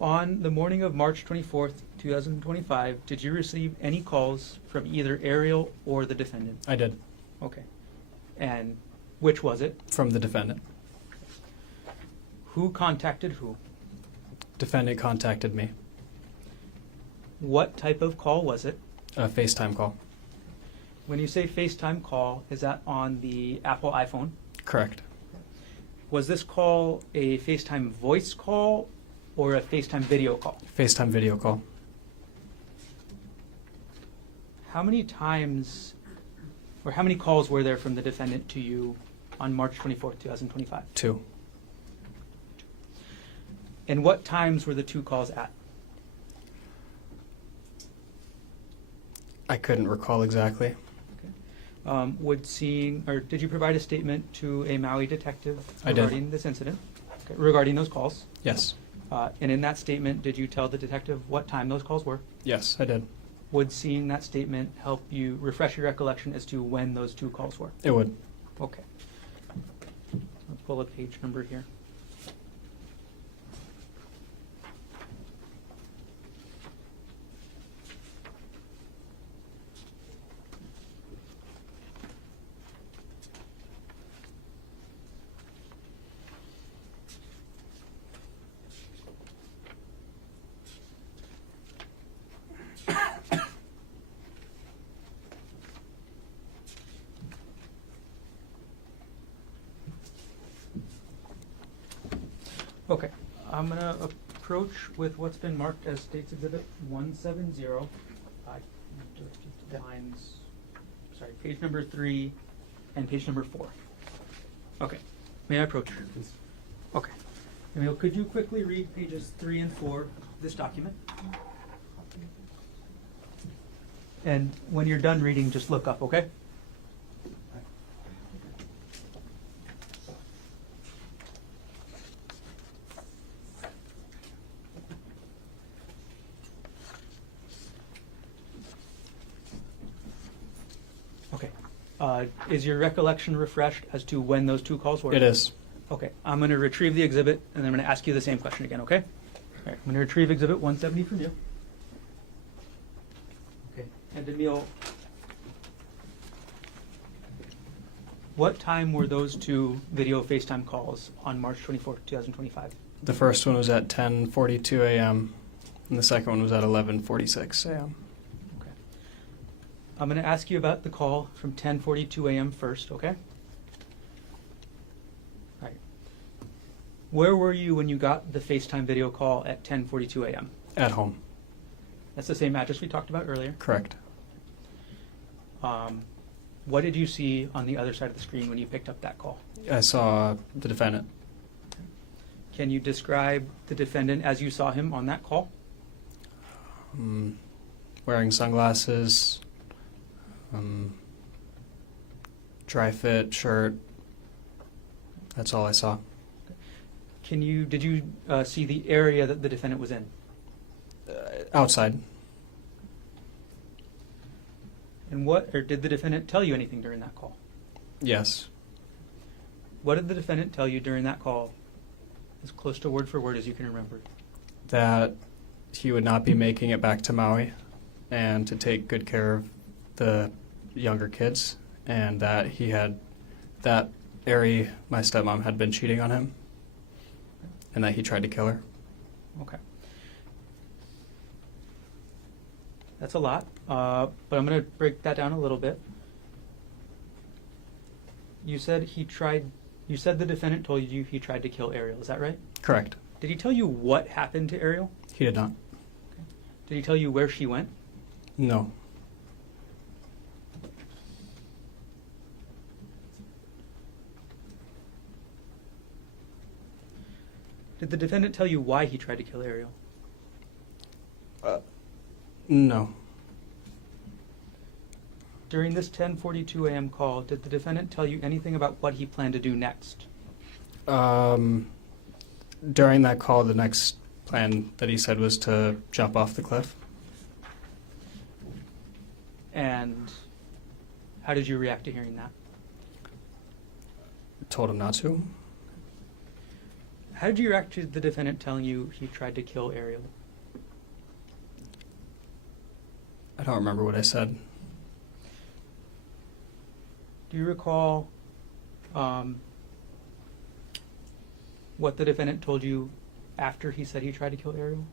On the morning of March 24th, 2025, did you receive any calls from either Ariel or the defendant? I did. Okay. And which was it? From the defendant. Who contacted who? Defendant contacted me. What type of call was it? A FaceTime call. When you say FaceTime call, is that on the Apple iPhone? Correct. Was this call a FaceTime voice call or a FaceTime video call? FaceTime video call. How many times or how many calls were there from the defendant to you on March 24th, 2025? 2. And what times were the 2 calls at? I couldn't recall exactly. Did you provide a statement to a Maui detective I did. regarding this incident? Okay, regarding those calls? Yes. And in that statement, did you tell the detective what time those calls were? Yes, I did. Would seeing that statement help you refresh your recollection as to when those 2 calls were? It would. Okay. I'll pull a page number here. Okay, I'm going to approach with what's been marked as State's Exhibit 170. Page number 3 and page number 4. Okay, may I approach? Please. Okay. Emil, could you quickly read pages 3 and 4 of this document? And when you're done reading, just look up, okay? Okay. Is your recollection refreshed as to when those 2 calls were? It is. Okay. I'm going to retrieve the exhibit, and then I'm going to ask you the same question again, okay? All right. I'm going to retrieve Exhibit 170 from you. Okay. And Emil, what time were those 2 video FaceTime calls on March 24th, 2025? The first one was at 10:42 a.m. and the second one was at 11:46 a.m. Okay. I'm going to ask you about the call from 10:42 a.m. first, okay? All right. Where were you when you got the FaceTime video call at 10:42 a.m.? At home. That's the same address we talked about earlier. Correct. What did you see on the other side of the screen when you picked up that call? I saw the defendant. Can you describe the defendant as you saw him on that call? Wearing sunglasses, dry fit shirt. That's all I saw. Did you see the area that the defendant was in? Outside. And did the defendant tell you anything during that call? Yes. What did the defendant tell you during that call, as close to word for word as you can remember? That he would not be making it back to Maui and to take good care of the younger kids, and that Ari, my stepmom, had been cheating on him, and that he tried to kill her. Okay. That's a lot, but I'm going to break that down a little bit. You said the defendant told you he tried to kill Ariel, is that right? Correct. Did he tell you what happened to Ariel? He did not. Okay. Did he tell you where she went? No. Did the defendant tell you why he tried to kill Ariel? No. During this 10:42 a.m. call, did the defendant tell you anything about what he planned to do next? During that call, the next plan that he said was to jump off the cliff. And how did you react to hearing that? Told him not to. How did you react to the defendant telling you he tried to kill Ariel? I don't remember what I said. Do you recall what the defendant told you after he said he tried to kill Ariel?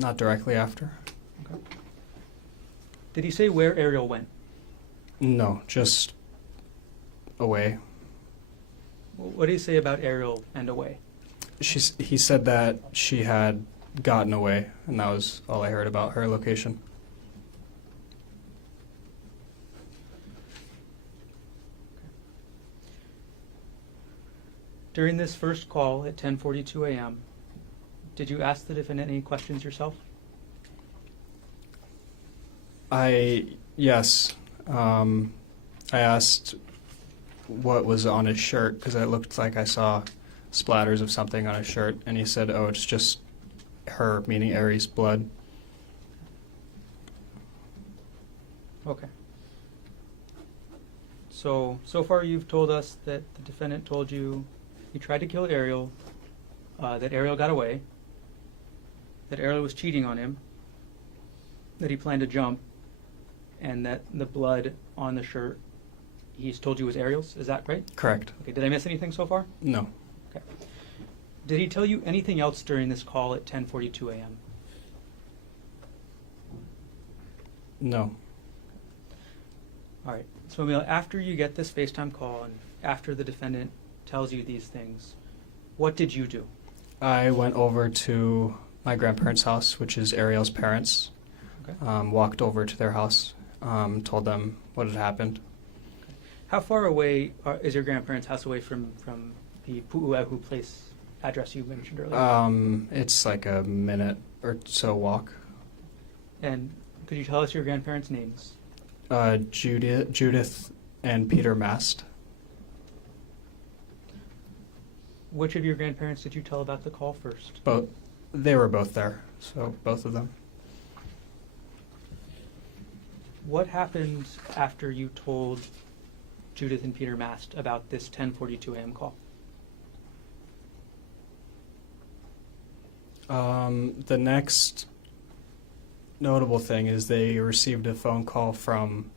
Not directly after. Okay. Did he say where Ariel went? No, just away. What did he say about Ariel and away? He said that she had gotten away, and that was all I heard about her location. During this first call at 10:42 a.m., did you ask the defendant any questions yourself? Yes. I asked what was on his shirt because it looked like I saw splatters of something on his shirt, and he said, "Oh, it's just her," meaning Aries' blood. Okay. So far you've told us that the defendant told you he tried to kill Ariel, that Ariel got away, that Ariel was cheating on him, that he planned to jump, and that the blood on the shirt he's told you was Ariel's. Is that right? Correct. Okay, did I miss anything so far? No. Okay. Did he tell you anything else during this call at 10:42 a.m.? No. All right. So, Emil, after you get this FaceTime call and after the defendant tells you these things, what did you do? I went over to my grandparents' house, which is Ariel's parents. Okay. Walked over to their house, told them what had happened. How far away is your grandparents' house away from the Pu'uehu place address you mentioned earlier? It's like a minute or so walk. And could you tell us your grandparents' names? Judith and Peter Mast. Which of your grandparents did you tell about the call first? Both. They were both there, so both of them. What happened after you told Judith and Peter Mast about this 10:42 a.m. call? The next notable thing is they received a phone call from,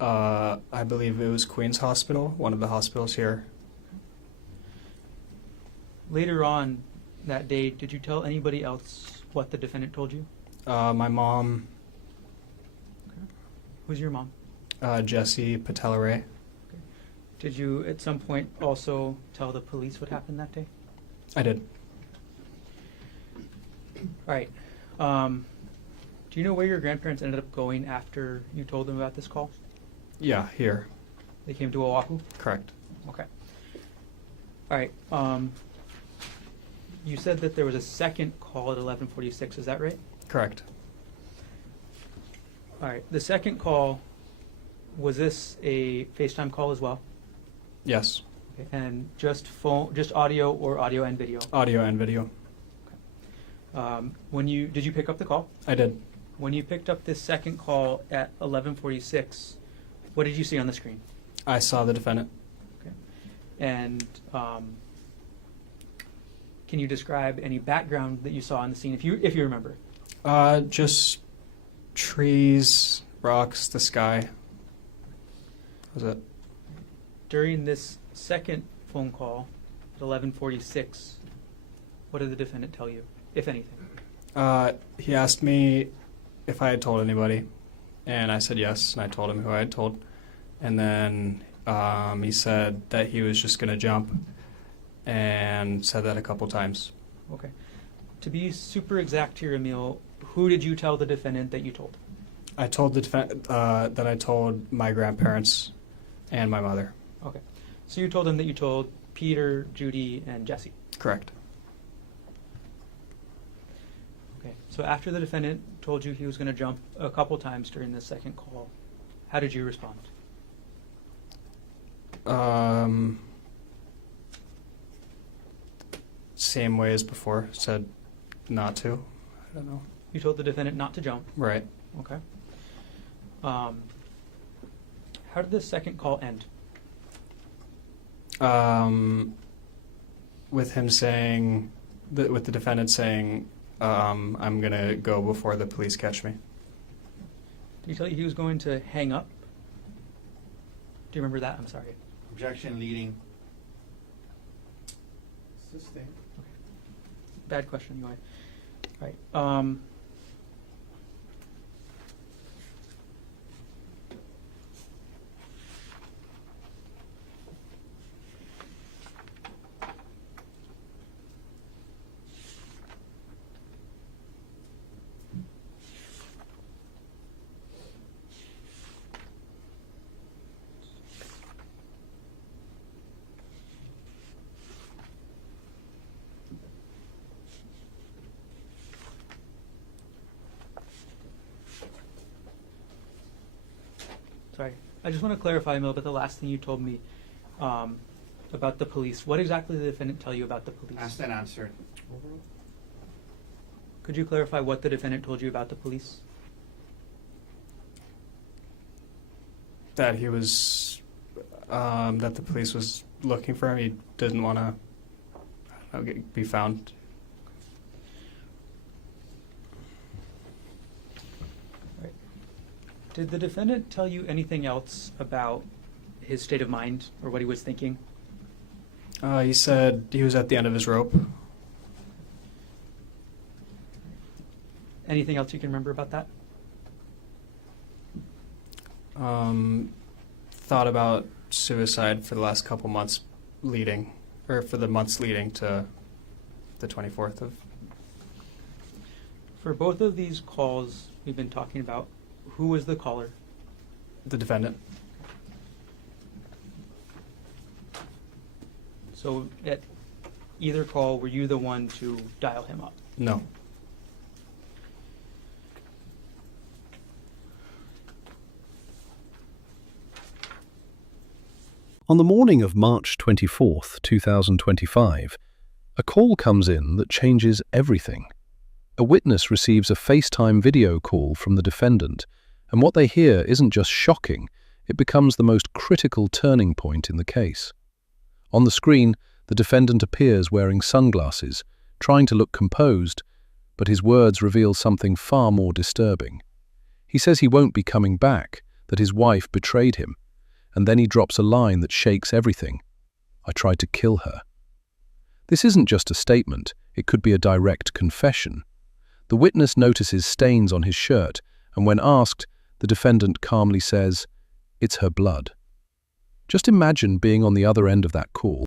I believe it was Queen's Hospital, one of the hospitals here. Later on that day, did you tell anybody else what the defendant told you? My mom, Who's your mom? Jessie Patelare. Did you at some point also tell the police what happened that day? I did. All right. Do you know where your grandparents ended up going after you told them about this call? Yeah, here. They came to Oahu? Correct. Okay. All right. You said that there was a second call at 11:46. Is that right? Correct. All right. The second call, was this a FaceTime call as well? Yes. Okay. And just audio or audio and video? Audio and video. Did you pick up the call? I did. When you picked up this second call at 11:46, what did you see on the screen? I saw the defendant. Okay. And can you describe any background that you saw on the scene, if you remember? Just trees, rocks, the sky. That was it. During this second phone call at 11:46, what did the defendant tell you, if anything? He asked me if I had told anybody, and I said yes, and I told him who I had told. And then he said that he was just going to jump, and said that a couple times. Okay. To be super exact here, Emil, who did you tell the defendant that you told? I told the that I told my grandparents and my mother. Okay. So you told them that you told Peter, Judy, and Jesse. Correct. Okay. So after the defendant told you he was going to jump a couple times during the second call, how did you respond? Same way as before. Said not to. I don't know. You told the defendant not to jump. Right. Okay. How did the second call end? With him saying, with the defendant saying, I'm going to go before the police catch me. Did he tell you he was going to hang up? Do you remember that? I'm sorry. Objection leading. Sustained. Bad question, UI. Right. Sorry. I just want to clarify, Mill, about the last thing you told me about the police. What exactly did the defendant tell you about the police? Asked and answered. Could you clarify what the defendant told you about the police? That he was, that the police was looking for him. He didn't want to be found. Right. Did the defendant tell you anything else about his state of mind or what he was thinking? He said he was at the end of his rope. Anything else you can remember about that? Thought about suicide for the last couple months leading, or for the months leading to the 24th of. For both of these calls we've been talking about, who was the caller? The defendant. So at either call, were you the one to dial him up? No. On the morning of March 24th, 2025, a call comes in that changes everything. A witness receives a FaceTime video call from the defendant, and what they hear isn't just shocking, it becomes the most critical turning point in the case. On the screen, the defendant appears wearing sunglasses, trying to look composed, but his words reveal something far more disturbing. He says he won't be coming back, that his wife betrayed him, and then he drops a line that shakes everything. I tried to kill her. This isn't just a statement, it could be a direct confession. The witness notices stains on his shirt, and when asked, the defendant calmly says, "It's her blood." Just imagine being on the other end of that call.